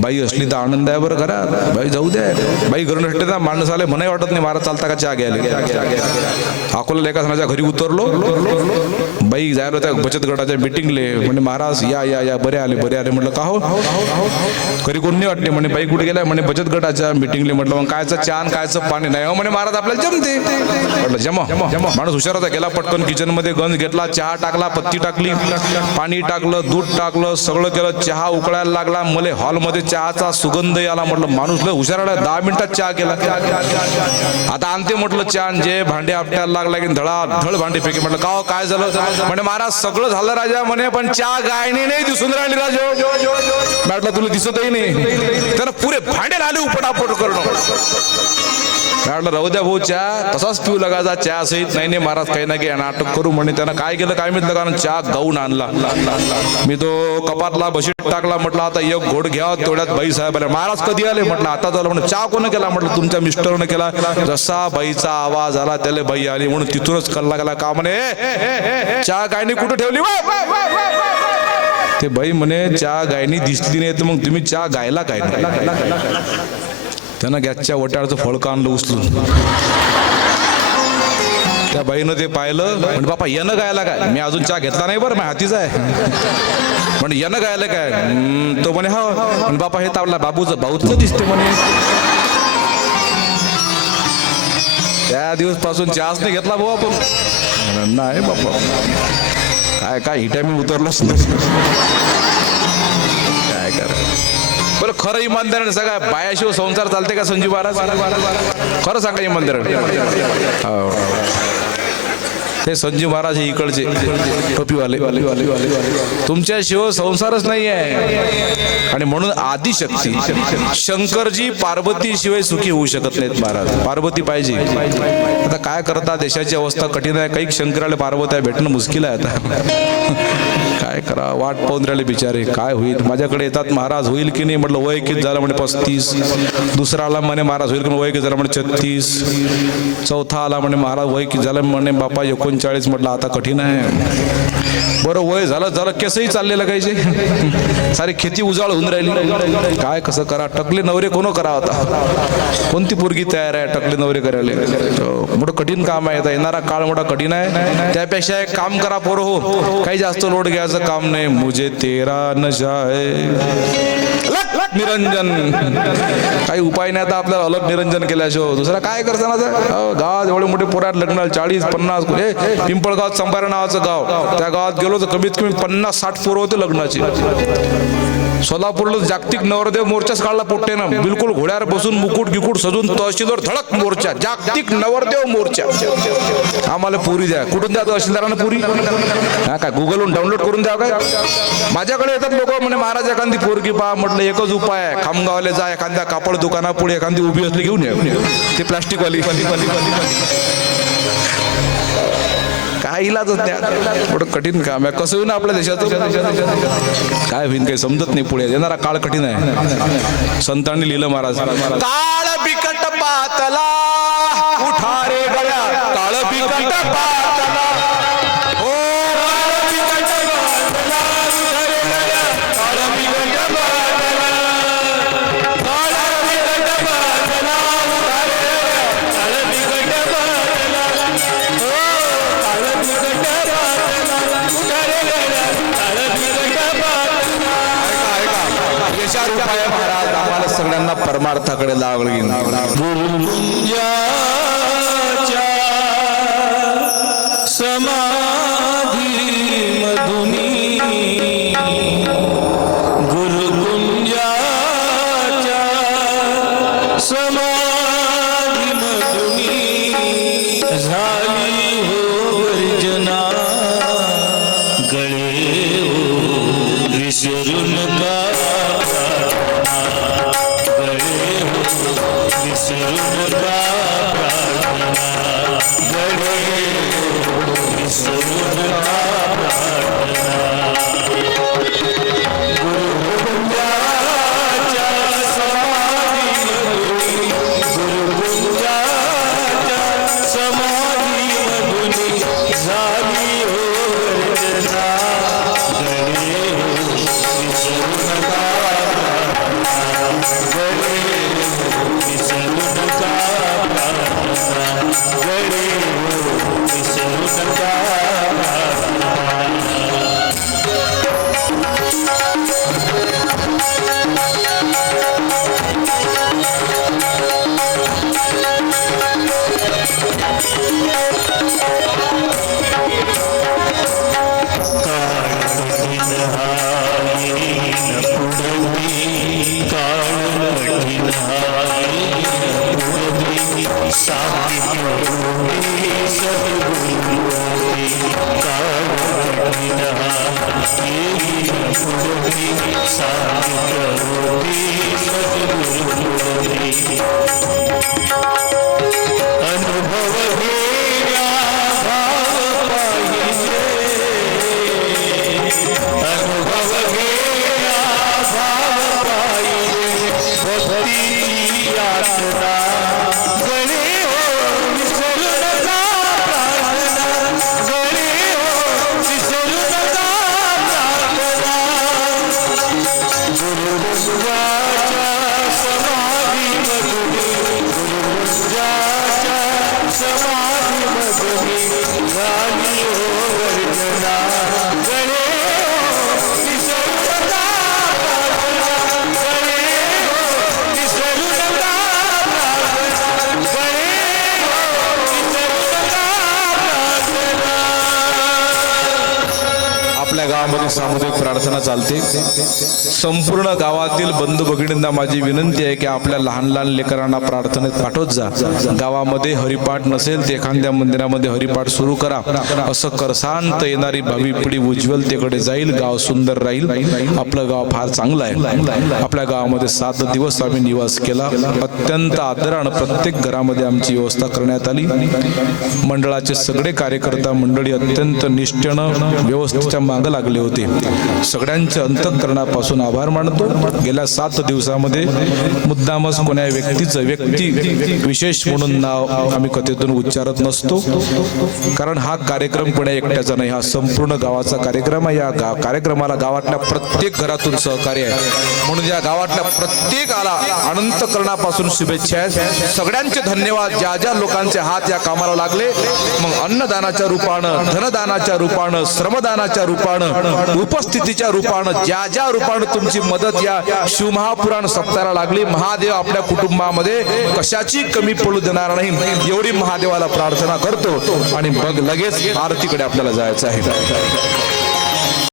बाई असली तर आनंद आहे बरं घरात, बाई जाऊ द्या, बाई घरून हटते ना, माणूस आले म्हणाही वाटत नाही महाराज चालता का चहा घ्यायला. अकोला एका सणाच्या घरी उतरलो, बाई जायला त्या बचत गटाच्या मीटिंगले, म्हणजे महाराज या या या बरे आले बरे आले. म्हटलं का हो, घरी कोण नाही वाटले. म्हणे बाई कुठे गेलाय, म्हणे बचत गटाच्या मीटिंगले. म्हटलं मग कायचं चहा कायचं पाणी नाही हो. म्हणे महाराज आपल्याला जमते. म्हटलं जमा. माणूस हुशार होता, गेला पटकन किचन मध्ये गंज घेतला, चहा टाकला, पत्ती टाकली, पाणी टाकलं, दूध टाकलं, सगळं केलं. चहा उकळायला लागला, मले हॉलमध्ये चहाचा सुगंध आला. म्हटलं माणूस लय हुशार आहे, 10 मिनिटात चहा केला. आता आणते म्हटलं चहा, जे भांडे आपट्याला लागला की धडाधड भांडे फेकी. म्हटलं का काय झालं. म्हणे महाराज सगळं झालं राजा, म्हणे पण चहा गायने नाही दिसून राहिली राजा. म्हटलं तुला दिसतही नाही, तर पुरे भांडे राहिले उपटापट करणं. म्हटलं राहू द्या भाऊ, चहा तसाच पिऊ लागायचा, चहा सहित. नाही नाही महाराज काही ना काही नाटक करू. म्हणे त्यानं काय केलं काय माहितलं, कारण चहा गाऊन आणला. मी तो कपातला बशीत टाकला. म्हटलं आता एक घोड घ्या. तेवढ्यात बाई साहेब आले. महाराज कधी आले. म्हटलं आता झालं. म्हणून चहा कोण केला. म्हटलं तुमच्या मिस्टरने केला. जसा बाईचा आवाज आला त्याला बाई आली, म्हणून तिथूनच कल्ला गेला. का म्हणे चहा गायनी कुठे ठेवली. ते बाई म्हणे चहा गायनी दिसली नाही तर मग तुम्ही चहा गायला काय. त्यानं गॅसच्या वट्याचं फळकं आणलं उचलून. त्या बाईनं ते पाहिलं. म्हणजे बापा यानं गायला काय. मी अजून चहा घेतला नाही बरं, माझ्या हातीच आहे. म्हणजे यानं गायला काय. तो म्हणे हा. पण बापा हे तर आपला बाबूचं भाऊचं दिसते म्हणे. त्या दिवस पासून चहाच नाही घेतला भाऊ आपण. नाही बापा काय काय हिटा मी उतरलोच नाही. काय करा बरं. खरं इमानदाराने सगळ्या बायाशिवाय संसार चालते का संजीव महाराज. खरं सांगा इमानदाराने. ते संजीव महाराज हे इकडचे टोपीवाले, तुमच्याशिवाय संसारच नाही आहे. आणि म्हणून आदिशक्ती शंकरजी पार्वती शिवाय सुखी होऊ शकत नाहीत महाराज. पार्वती पाहिजे. आता काय करता, देशाची अवस्था कठीण आहे. काही शंकराला पार्वत्या भेटणं मुश्किल आहे. आता काय करा, वाट पाहून राहिले बिचारे. काय होईल. माझ्याकडे येतात महाराज होईल की नाही. म्हटलं वय किती झालं. म्हणे 35. दुसरा आला म्हणे महाराज होईल की वय किती झालं. म्हणे 36. चौथा आला म्हणे महाराज वय किती झालं. म्हणे बापा 39. म्हटलं आता कठीण आहे. बरं वय झालं केसही चाललेलं कायचे. सारी खेती उजाळ होऊन राहिली. काय कसं करा. टकले नवरे कोण करा. आता कोणती पोरगी तयार आहे टकले नवरे करायला. मोठं कठीण काम आहे. आता येणारा काळ मोठा कठीण आहे. त्यापेक्षा एक काम करा पोरं हो, काही जास्त लोड घ्यायचं काम नाही. मुझे तेरा नशा है निरंजन. काही उपाय नाही आता आपल्याला अलग निरंजन केल्याशिवाय. दुसरा काय करताना गावात एवढे मोठे पोरात लग्नाला 40-50. पिंपळगावात संभार नावाचं गाव, त्या गावात गेलो तर कमीत कमी 50-60 पोरं होते लग्नाची. सोलापूरला जागतिक नवरदेव मोर्चाच काढला पोट्टेनं. बिलकुल घोड्यावर बसून मुकुट गिकुट सजून तहसीलवर धडक मोर्चा. जागतिक नवरदेव मोर्चा. आम्हाला पुरी द्या. कुठून द्या तहसीलदारांना पुरी. हा काय गुगलवरून डाउनलोड करून द्या काय. माझ्याकडे येतात लोक म्हणे महाराज एखादी पोरगी पहा. म्हटलं एकच उपाय आहे. खामगावले जा, एखाद्या कापड दुकाना पुढे एखादी उभी असली घेऊन या. ते प्लास्टिकवाली. काय इलाजच नाही. थोडं कठीण काम आहे. कसं होईन आपल्या देशाचं. काय होईन काही समजत नाही. पुढे येणारा काळ कठीण आहे. संतांनी लिहिलं महाराज. काळ बिकट पातला उठा रे गळ्या. काळ बिकट पातला हो महाराज आम्हाला सगळ्यांना परमार्थाकडे लागली. समाधी मधुनी गुरुकुंजाच्या समाधी मधुनी झाली हो गर्जना. गळे विसरून का विसरून का सामुदायिक प्रार्थना चालते. संपूर्ण गावातील बंधू भगिनींना माझी विनंती आहे की आपल्या लहान लहान लेकरांना प्रार्थनेत पाठवत जा. गावामध्ये हरिपाठ नसेल ते एखाद्या मंदिरामध्ये हरिपाठ सुरू करा. असं करसांत येणारी भावी पिढी उज्ज्वलतेकडे जाईल. गाव सुंदर राहील. आपलं गाव फार चांगलं आहे. आपल्या गावामध्ये 7 दिवस आम्ही निवास केला. अत्यंत आदरानं प्रत्येक घरामध्ये आमची व्यवस्था करण्यात आली. मंडळाचे सगळे कार्यकर्ता मंडळी अत्यंत निष्ठेनं व्यवस्थेच्या मागे लागले होते. सगळ्यांच्या अंतःकरणापासून आभार मानतो. गेल्या 7 दिवसामध्ये मुद्दामच कोण्या व्यक्ती विशेष म्हणून नाव आम्ही कथेतून उच्चारत नसतो. कारण हा कार्यक्रम कोण्या एकट्याचा नाही, हा संपूर्ण गावाचा कार्यक्रम आहे. या कार्यक्रमाला गावातल्या प्रत्येक घरातून सहकार्य आहे. म्हणून या गावातल्या प्रत्येकाला अनंतकरणापासून शुभेच्छा आहेत. सगळ्यांचे धन्यवाद. ज्या ज्या लोकांचे हात या कामाला लागले, मग अन्नदानाच्या रूपानं, धनदानाच्या रूपानं, श्रमदानाच्या रूपानं, उपस्थितीच्या रूपानं, ज्या ज्या रूपानं तुमची मदत या शिवमहापुराण सप्ताहाला लागली. महादेव आपल्या कुटुंबामध्ये कशाची कमी पडू देणार नाही एवढी महादेवाला प्रार्थना करतो. आणि मग लगेच आरतीकडे आपल्याला जायचं आहे.